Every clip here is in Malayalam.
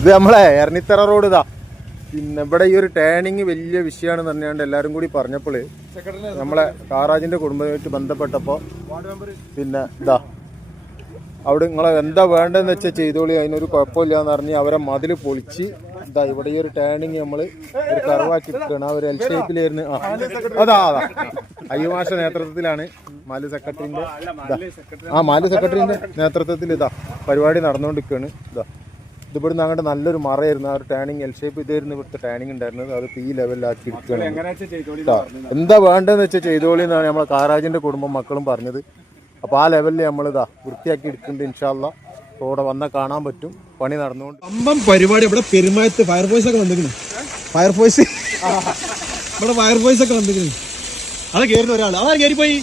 ഇത് നമ്മളെ എറണിത്തറ റോഡ് ഇതാ. പിന്നെ ഇവിടെ ഈ ഒരു ടേണിങ് വലിയ വിഷയമാണെന്ന് പറഞ്ഞാണ്ട് എല്ലാവരും കൂടി പറഞ്ഞപ്പോൾ നമ്മളെ കാറാജിന്റെ കുടുംബമായിട്ട് ബന്ധപ്പെട്ടപ്പോൾ പിന്നെ ഇതാ അവിടെ നിങ്ങളെ എന്താ വേണ്ടതെന്ന് വെച്ചാൽ ചെയ്തോളി, അതിനൊരു കുഴപ്പമില്ല എന്ന് പറഞ്ഞ് അവരെ മതിൽ പൊളിച്ച് ഇതാ ഇവിടെ ഈ ഒരു ടേണിങ് നമ്മൾ ഒരു കർവാക്കി ഇട്ടാണ്. ആ ഒരു എൽ ഷേപ്പിലായിരുന്നു. അതാ അയ്യമാഷ നേതൃത്വത്തിലാണ് മാലി സെക്രട്ടറിന്റെ മാലി സെക്രട്ടറിന്റെ നേതൃത്വത്തിൽ ഇതാ പരിപാടി നടന്നുകൊണ്ടിരിക്കുകയാണ്. ഇതിവിടുന്ന് അങ്ങോട്ട് നല്ലൊരു മറയായിരുന്നു. ആ ഒരു ടേണിങ് എൽ ഷേപ്പ് ഇതായിരുന്നു ഇവിടുത്തെ ടേണിങ് ഉണ്ടായിരുന്നത്. അത് ഈ ലെവലിലാക്കി ഇരിക്കുകയാണ്. എന്താ വേണ്ടതെന്ന് വെച്ചാൽ ചെയ്തോളി എന്നാണ് നമ്മളെ കാരാജിന്റെ കുടുംബം മക്കളും പറഞ്ഞത്. അപ്പോൾ ആ ലെവലിൽ നമ്മളിതാ വൃത്തിയാക്കി എടുക്കുന്നുണ്ട്. ഇൻഷാ അല്ലാഹ് ഇവിടെ വന്നാൽ കാണാൻ പറ്റും പണി നടന്നുകൊണ്ട്. അമ്പം പരിപാടി ഇവിടെ പെരുമാറ്റത്ത് ഫയർഫോഴ്സ് ഒക്കെ വന്നിരിക്കുന്നു. ഫയർഫോഴ്സ് ഇവിടെ ഫയർഫോഴ്സ് ഒക്കെ വന്നിരിക്കുന്നു. അത് കയറുന്ന ഒരാൾ അതാ കയറിപ്പോയി.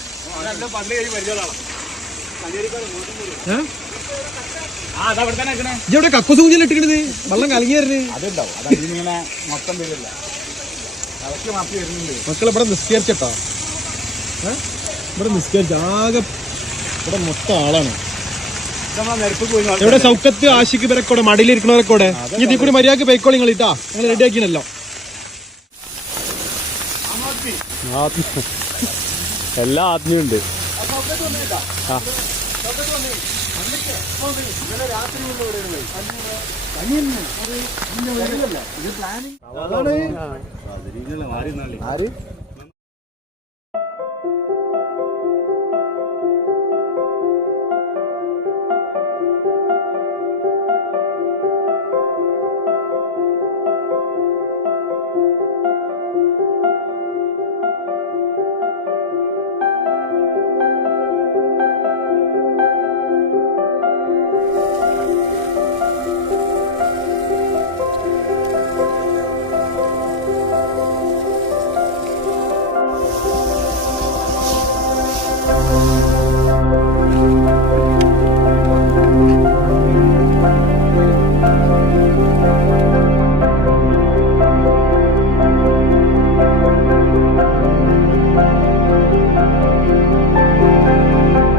ഇവിടെ കക്കൂസ് കുഞ്ഞിൽ ഇട്ടിക്കണത് വെള്ളം കലങ്ങിയായിരുന്നു. മക്കൾ ഇവിടെ നിസ്കരിച്ചോ? ഇവിടെ നിസ്കരിച്ച ആകെ ഇവിടെ മൊത്തം ആളാണ്. ഇവിടെ സൗക്കത്ത് ആഷിക്ക് ഇവരൊക്കെ മടിയിലിരിക്കണവരൊക്കെ ഇതിൽ കൂടി മര്യാദക്ക് പൈക്കോളി നിങ്ങൾ ഇട്ടാ നിങ്ങൾ റെഡി ആക്കിയല്ലോ. എല്ലാ ആത്മീയുണ്ട്.